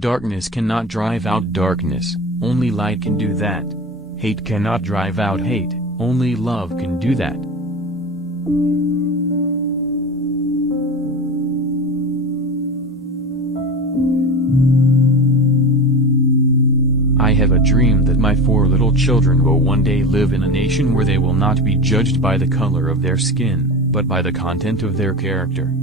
Darkness cannot drive out darkness, only light can do that. Hate cannot drive out hate, only love can do that. I have a dream that my 4 little children will one day live in a nation where they will not be judged by the color of their skin, but by the content of their character.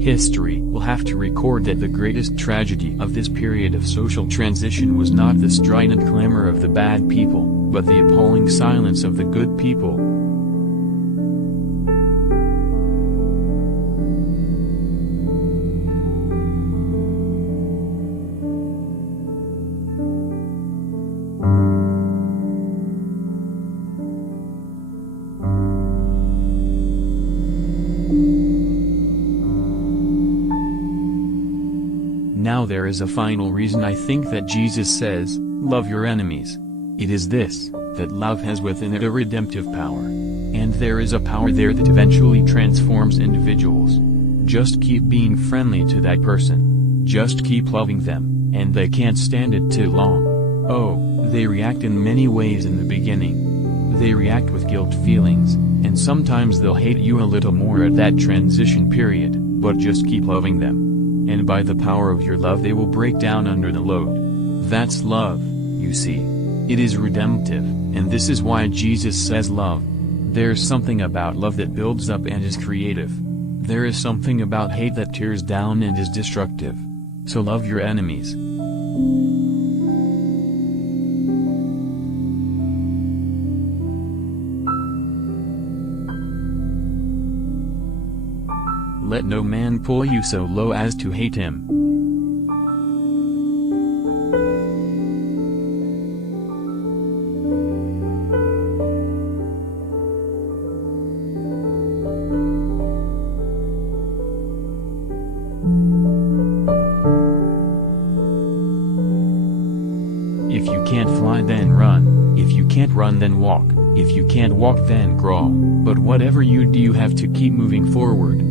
History will have to record that the greatest tragedy of this period of social transition was not the strident clamor of the bad people, but the appalling silence of the good people. Now there is a final reason I think that Jesus says, love your enemies. It is this, that love has within it a redemptive power. And there is a power there that eventually transforms individuals. Just keep being friendly to that person. Just keep loving them, and they can't stand it too long. Oh, they react in many ways in the beginning. They react with guilt feelings, and sometimes they'll hate you a little more at that transition period, but just keep loving them. And by the power of your love they will break down under the load. That's love, you see. It is redemptive, and this is why Jesus says love. There's something about love that builds up and is creative. There is something about hate that tears down and is destructive. So love your enemies. Let no man pull you so low as to hate him. If you can't fly then run, if you can't run then walk, if you can't walk then crawl, but whatever you do you have to keep moving forward.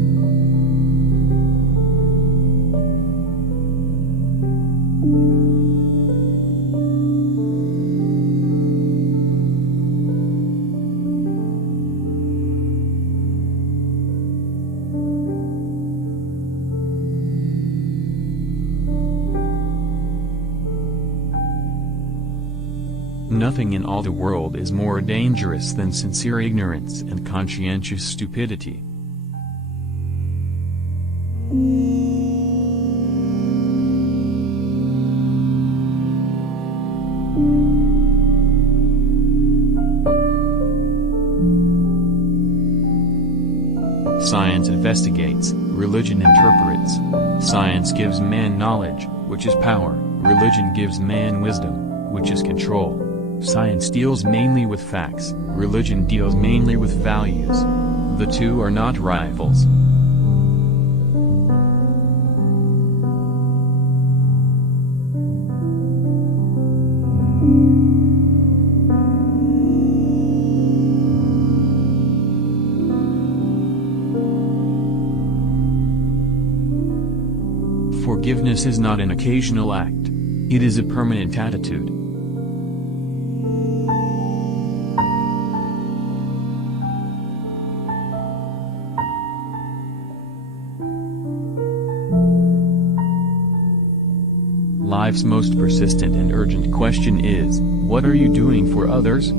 Nothing in all the world is more dangerous than sincere ignorance and conscientious stupidity. Science investigates, religion interprets. Science gives man knowledge, which is power, religion gives man wisdom, which is control. Science deals mainly with facts, religion deals mainly with values. The two are not rivals. Forgiveness is not an occasional act. It is a permanent attitude. Life's most persistent and urgent question is, what are you doing for others?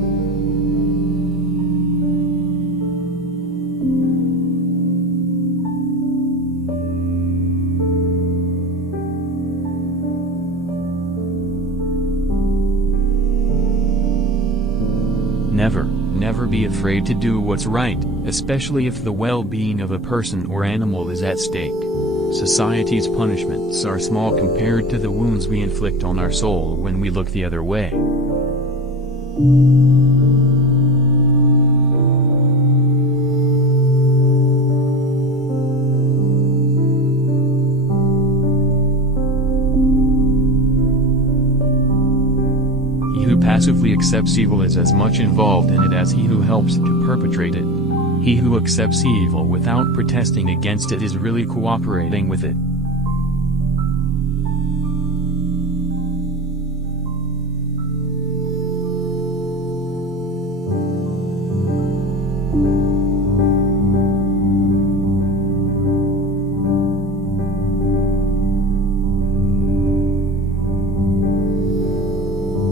Never be afraid to do what's right, especially if the well-being of a person or animal is at stake. Society's punishments are small compared to the wounds we inflict on our soul when we look the other way. passively accepts evil is as much involved in it as he who helps to perpetrate it. He who accepts evil without protesting against it is really cooperating with it.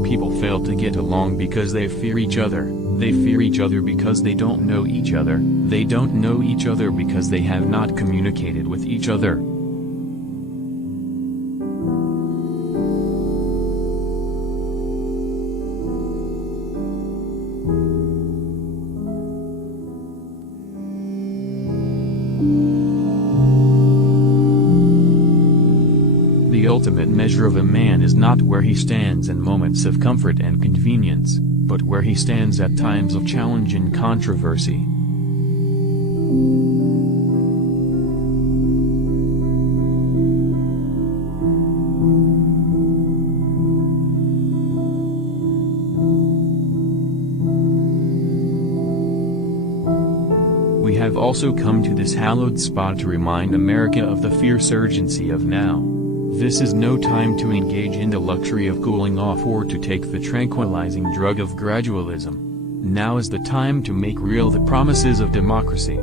People fail to get along because they fear each other. They fear each other because they don't know each other. They don't know each other because they have not communicated with each other. The ultimate measure of a man is not where he stands in moments of comfort and convenience, but where he stands at times of challenge and controversy. We have also come to this hallowed spot to remind America of the fierce urgency of now. This is no time to engage in the luxury of cooling off or to take the tranquilizing drug of gradualism. Now is the time to make real the promises of democracy.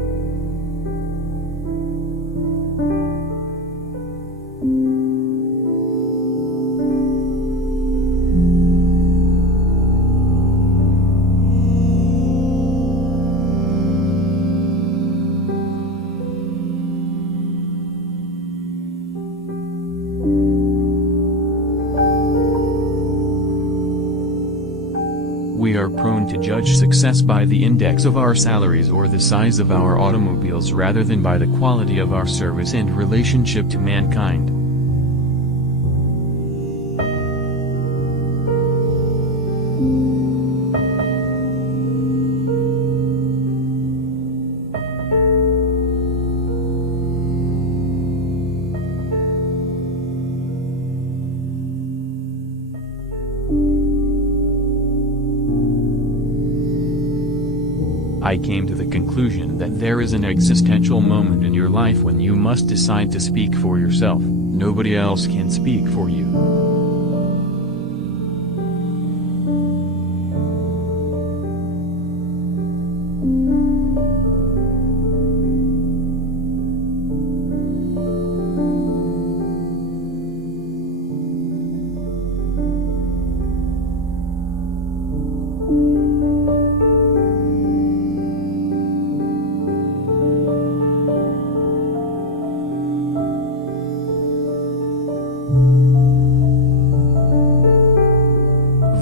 We are prone to judge success by the index of our salaries or the size of our automobiles rather than by the quality of our service and relationship to mankind. I came to the conclusion that there is an existential moment in your life when you must decide to speak for yourself. Nobody else can speak for you.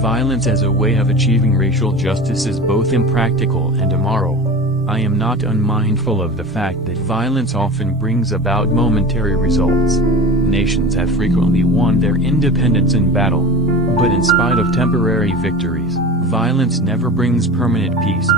Violence as a way of achieving racial justice is both impractical and immoral. I am not unmindful of the fact that violence often brings about momentary results. Nations have frequently won their independence in battle. But in spite of temporary victories, violence never brings permanent peace.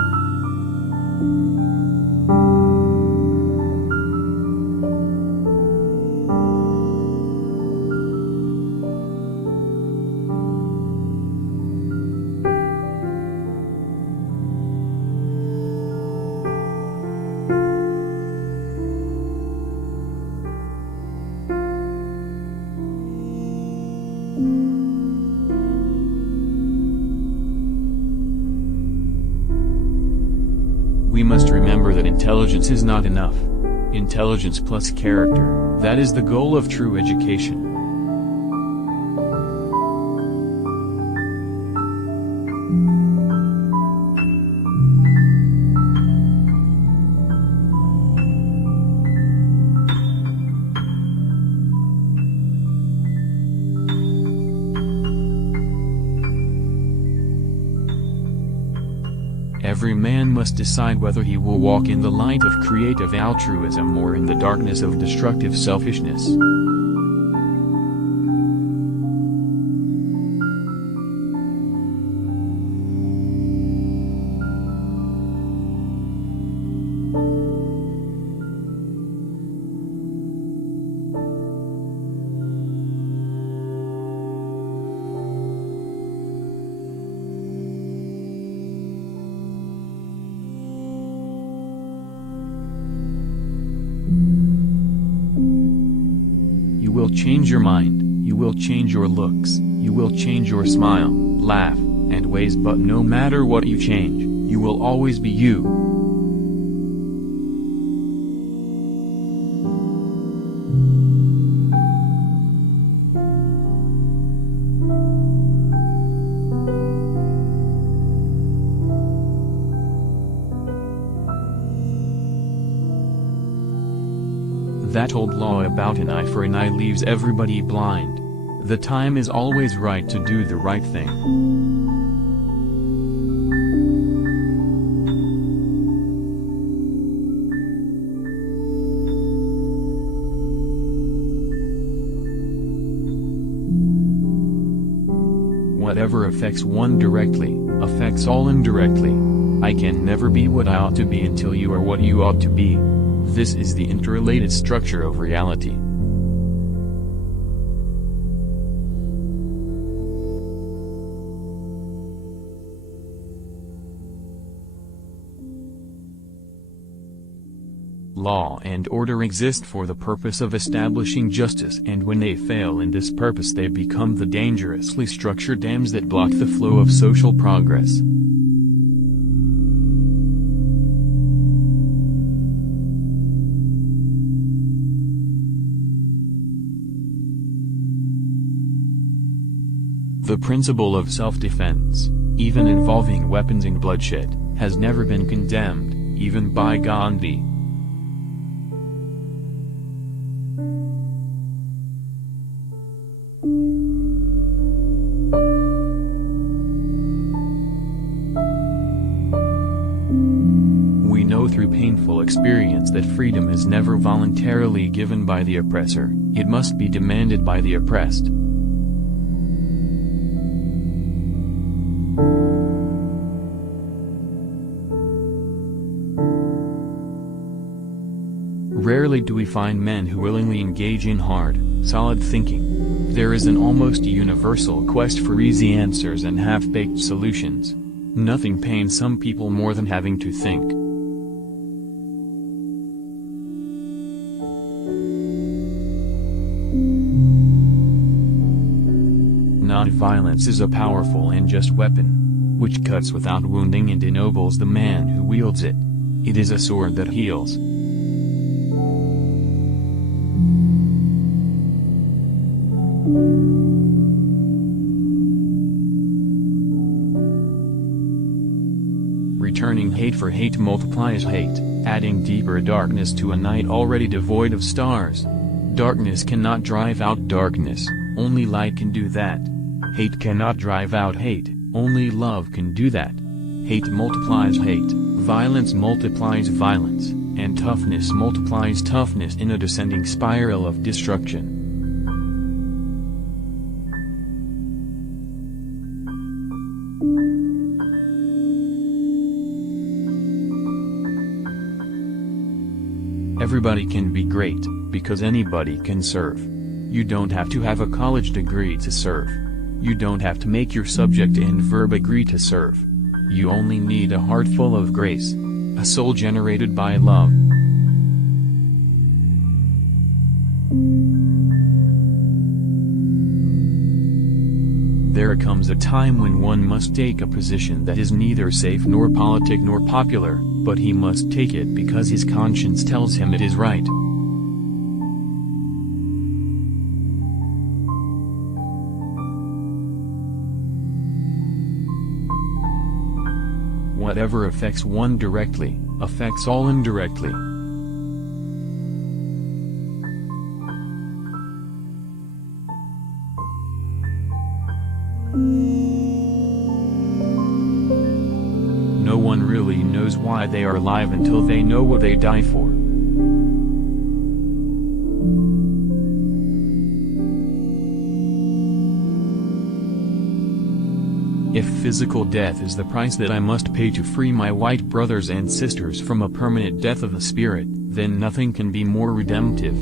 We must remember that intelligence is not enough. Intelligence plus character, that is the goal of true education. Every man must decide whether he will walk in the light of creative altruism or in the darkness of destructive selfishness. You will change your mind, you will change your looks, you will change your smile, laugh, and ways, but no matter what you change, you will always be you. That old law about an eye for an eye leaves everybody blind. The time is always right to do the right thing. Whatever affects one directly, affects all indirectly. I can never be what I ought to be until you are what you ought to be. This is the interrelated structure of reality. Law and order exist for the purpose of establishing justice, and when they fail in this purpose they become the dangerously structured dams that block the flow of social progress. The principle of self-defense, even involving weapons and bloodshed, has never been condemned, even by Gandhi. We know through painful experience that freedom is never voluntarily given by the oppressor, it must be demanded by the oppressed. Rarely do we find men who willingly engage in hard, solid thinking. There is an almost universal quest for easy answers and half-baked solutions. Nothing pains some people more than having to think. Non-violence is a powerful and just weapon, which cuts without wounding and ennobles the man who wields it. It is a sword that heals. Returning hate for hate multiplies hate, adding deeper darkness to a night already devoid of stars. Darkness cannot drive out darkness, only light can do that. Hate cannot drive out hate, only love can do that. Hate multiplies hate, violence multiplies violence, and toughness multiplies toughness in a descending spiral of destruction. Everybody can be great, because anybody can serve. You don't have to have a college degree to serve. You don't have to make your subject and verb agree to serve. You only need a heart full of grace, a soul generated by love. There comes a time when one must take a position that is neither safe nor politic nor popular, but he must take it because his conscience tells him it is right. Whatever affects one directly, affects all indirectly. No one really knows why they are alive until they know what they die for. If physical death is the price that I must pay to free my white brothers and sisters from a permanent death of the spirit, then nothing can be more redemptive.